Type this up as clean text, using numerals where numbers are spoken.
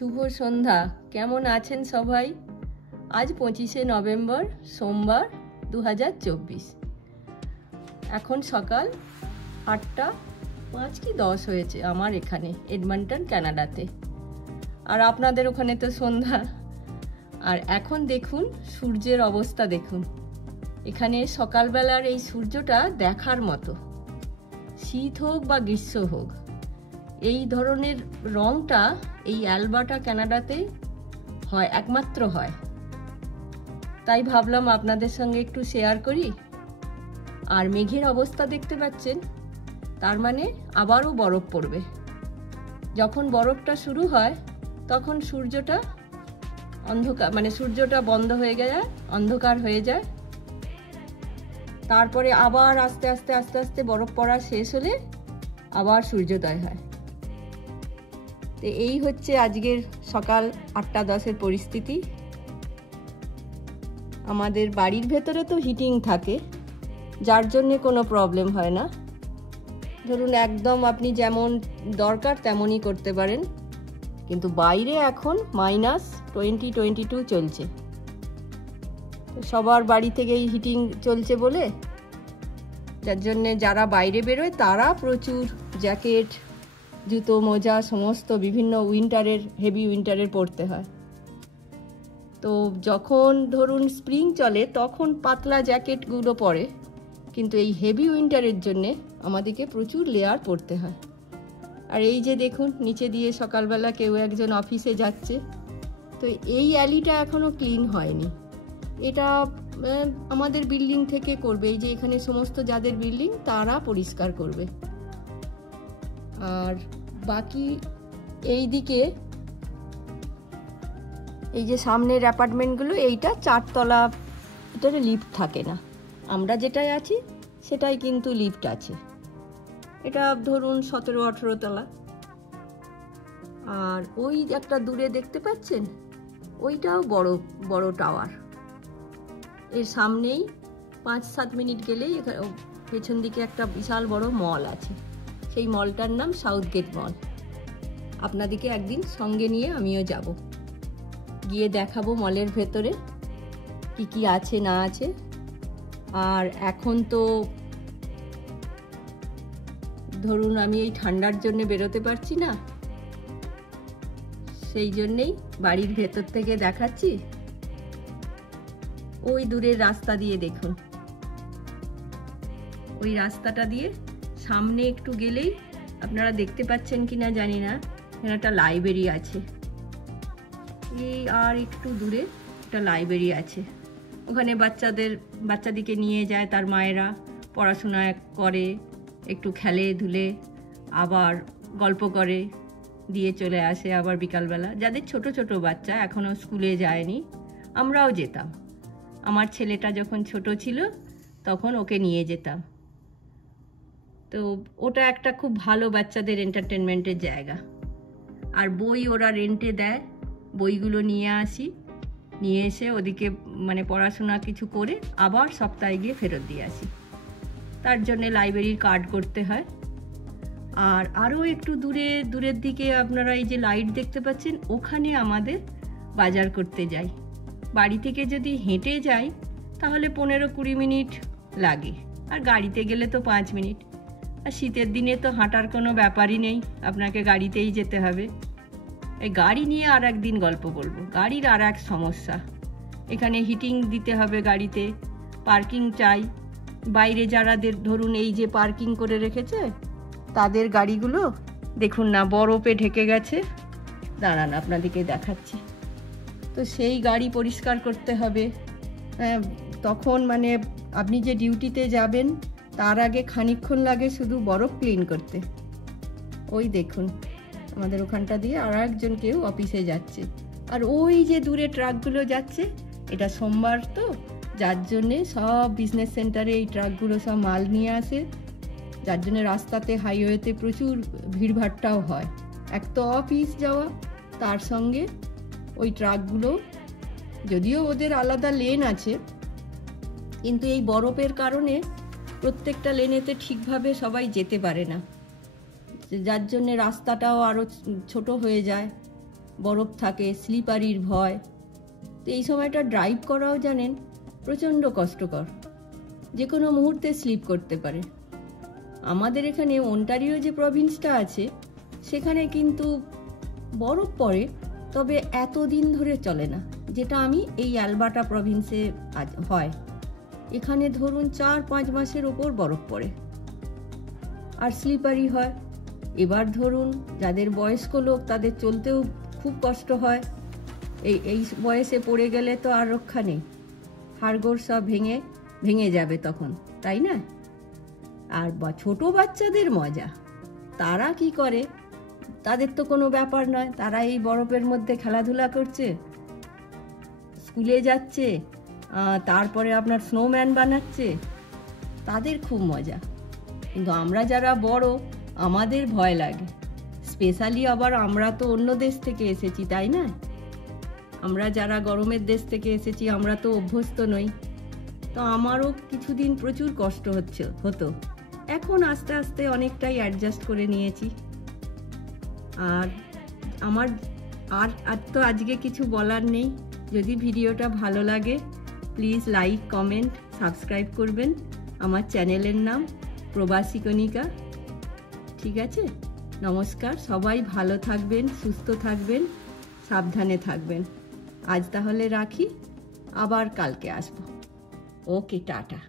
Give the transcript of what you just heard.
শুভ সন্ধ্যা। কেমন আছেন সবাই? আজ 25শে নভেম্বর, সোমবার 2024। এখন সকাল 8টা 5 কি 10 হয়েছে আমার এখানে এডমন্টন, কানাডাতে। আর আপনাদের ওখানে তো সন্ধ্যা। আর এখন দেখুন সূর্যের অবস্থা দেখুন। এখানে সকালবেলার এই সূর্যটা দেখার মতো। শীত হোক বা গ্রীষ্ম হোক, এই ধরনের রংটা এই অ্যালবার্টা, কানাডাতে হয়, একমাত্র হয়। তাই ভাবলাম আপনাদের সঙ্গে একটু শেয়ার করি। আর মেঘের অবস্থা দেখতে পাচ্ছেন, তার মানে আবারও বরফ পড়বে। যখন বরফটা শুরু হয় তখন সূর্যটা অন্ধকার, মানে সূর্যটা বন্ধ হয়ে যায়, অন্ধকার হয়ে যায়। তারপরে আবার আস্তে আস্তে আস্তে আস্তে বরফ পড়া শেষ হলে আবার সূর্যোদয় হয়। তো এই হচ্ছে আজকের সকাল 8টা 10-এর পরিস্থিতি। আমাদের বাড়ির ভেতরে তো হিটিং থাকে, যার জন্যে কোনো প্রবলেম হয় না। ধরুন একদম আপনি যেমন দরকার তেমনই করতে পারেন, কিন্তু বাইরে এখন -20-22 চলছে। তো সবার বাড়ি থেকেই হিটিং চলছে বলে, যার জন্যে যারা বাইরে বেরোয় তারা প্রচুর জ্যাকেট, জুতো, মোজা সমস্ত বিভিন্ন উইন্টারের, হেভি উইন্টারের পরতে হয়। তো যখন ধরুন স্প্রিং চলে তখন পাতলা জ্যাকেটগুলো পরে, কিন্তু এই হেভি উইন্টারের জন্যে আমাদেরকে প্রচুর লেয়ার পরতে হয়। আর এই যে দেখুন নিচে দিয়ে সকালবেলা কেউ একজন অফিসে যাচ্ছে। তো এই অ্যালিটা এখনো ক্লিন হয়নি। এটা আমাদের বিল্ডিং থেকে করবে, এই যে এখানে সমস্ত যাদের বিল্ডিং তারা পরিষ্কার করবে। আর বাকি এই দিকে এই যে সামনের অ্যাপার্টমেন্টগুলো, এইটা 4 তলা, এটাতে লিফট থাকে না। আমরা যেটাই আছি সেটাই কিন্তু লিফট আছে। এটা ধরুন 17-18 তলা। আর ওই একটা দূরে দেখতে পাচ্ছেন, ওইটাও বড় বড় টাওয়ার। এর সামনেই 5-7 মিনিট গেলেই পেছন দিকে একটা বিশাল বড় মল আছে। সেই মলটার নাম সাউথ গেট মল। আপনাদেরকে একদিন সঙ্গে নিয়ে আমিও যাব, গিয়ে দেখাবো মলের ভেতরে কি কি আছে না আছে। আর এখন তো ধরুন আমি এই ঠান্ডার জন্য বেরোতে পারছি না, সেই জন্যেই বাড়ির ভেতর থেকে দেখাচ্ছি। ওই দূরের রাস্তা দিয়ে দেখুন, ওই রাস্তাটা দিয়ে সামনে একটু গেলেই আপনারা দেখতে পাচ্ছেন কিনা জানি না, এখানে একটা লাইব্রেরি আছে। এই আর একটু দূরে একটা লাইব্রেরি আছে। ওখানে বাচ্চাদিকে নিয়ে যায় তার মায়েরা, পড়াশোনা করে, একটু খেলে ধুলে, আবার গল্প করে, দিয়ে চলে আসে আবার বিকালবেলা। যাদের ছোট ছোট বাচ্চা এখনও স্কুলে যায়নি, আমরাও যেতাম। আমার ছেলেটা যখন ছোট ছিল তখন ওকে নিয়ে যেতাম। তো ওটা একটা খুব ভালো বাচ্চাদের এন্টারটেনমেন্টের জায়গা। আর বই ওরা রেন্টে দেয়, বইগুলো নিয়ে আসি, নিয়ে এসে ওদিকে মানে পড়াশোনা কিছু করে আবার সপ্তাহে গিয়ে ফেরত দিয়ে আসি। তার জন্যে লাইব্রেরির কার্ড করতে হয়। আর আরও একটু দূরের দিকে আপনারা এই যে লাইট দেখতে পাচ্ছেন, ওখানে আমাদের বাজার করতে যাই। বাড়ি থেকে যদি হেঁটে যাই তাহলে 15-20 মিনিট লাগে, আর গাড়িতে গেলে তো 5 মিনিট। আর শীতের দিনে তো হাঁটার কোনো ব্যাপারই নেই, আপনাকে গাড়িতেই যেতে হবে। এই গাড়ি নিয়ে আর একদিন গল্প বলবো। গাড়ির আর এক সমস্যা, এখানে হিটিং দিতে হবে গাড়িতে, পার্কিং চাই। বাইরে যারা ধরুন এই যে পার্কিং করে রেখেছে তাদের গাড়িগুলো দেখুন না বরফে ঢেকে গেছে। দাঁড়ান আপনাদেরকে দেখাচ্ছি। তো সেই গাড়ি পরিষ্কার করতে হবে। তখন মানে আপনি যে ডিউটিতে যাবেন তার আগে খানিকক্ষণ লাগে শুধু বরফ ক্লিন করতে। ওই দেখুন আমাদের ওখানটা দিয়ে আর একজন কেউ অফিসে যাচ্ছে। আর ওই যে দূরে ট্রাকগুলো যাচ্ছে, এটা সোমবার তো, যার জন্যে সব বিজনেস সেন্টারে এই ট্রাকগুলো সব মাল নিয়ে আসে, যার জন্য রাস্তাতে হাইওয়েতে প্রচুর ভিড়ভাট্টাও হয়। এক তো অফিস যাওয়া, তার সঙ্গে ওই ট্রাকগুলো, যদিও ওদের আলাদা লেন আছে, কিন্তু এই বরফের কারণে প্রত্যেকটা লেনেতে ঠিকভাবে সবাই যেতে পারে না, যার জন্যে রাস্তাটাও আরও ছোট হয়ে যায়। বরফ থাকে, স্লিপারির ভয়। তো এই সময়টা ড্রাইভ করাও জানেন প্রচণ্ড কষ্টকর, যে কোনো মুহূর্তে স্লিপ করতে পারে। আমাদের এখানে অন্টারিও যে প্রভিন্সটা আছে সেখানে কিন্তু বরফ পড়ে, তবে এত দিন ধরে চলে না, যেটা আমি এই অ্যালবার্টা প্রভিন্সে হয়। এখানে ধরুন 4-5 মাসের ওপর বরফ পড়ে আর স্লিপারি হয়। এবার ধরুন যাদের বয়স্ক লোক তাদের চলতেও খুব কষ্ট হয়। এই বয়সে পড়ে গেলে তো আর রক্ষা নেই, হাড়গোড় সব ভেঙে যাবে তখন, তাই না? আর ছোট বাচ্চাদের মজা, তারা কি করে, তাদের তো কোনো ব্যাপার নয়, তারা এই বরফের মধ্যে খেলাধুলা করছে, স্কুলে যাচ্ছে, তারপরে আপনার স্নোম্যান বানাচ্ছে, তাদের খুব মজা। কিন্তু আমরা যারা বড়, আমাদের ভয় লাগে। স্পেশালি আবার আমরা তো অন্য দেশ থেকে এসেছি, তাই না? আমরা যারা গরমের দেশ থেকে এসেছি আমরা তো অভ্যস্ত নই। তো আমারও কিছুদিন প্রচুর কষ্ট হতো। এখন আস্তে আস্তে অনেকটাই অ্যাডজাস্ট করে নিয়েছি। আর আমার আর তো আজকে কিছু বলার নেই। যদি ভিডিওটা ভালো লাগে প্লিজ লাইক, কমেন্ট, সাবস্ক্রাইব করবেন। আমার চ্যানেলের নাম প্রবাসী কণিকা। ঠিক আছে, নমস্কার। সবাই ভালো থাকবেন, সুস্থ থাকবেন, সাবধানে থাকবেন। আজ তাহলে রাখি, আবার কালকে আসবো। ওকে, টাটা।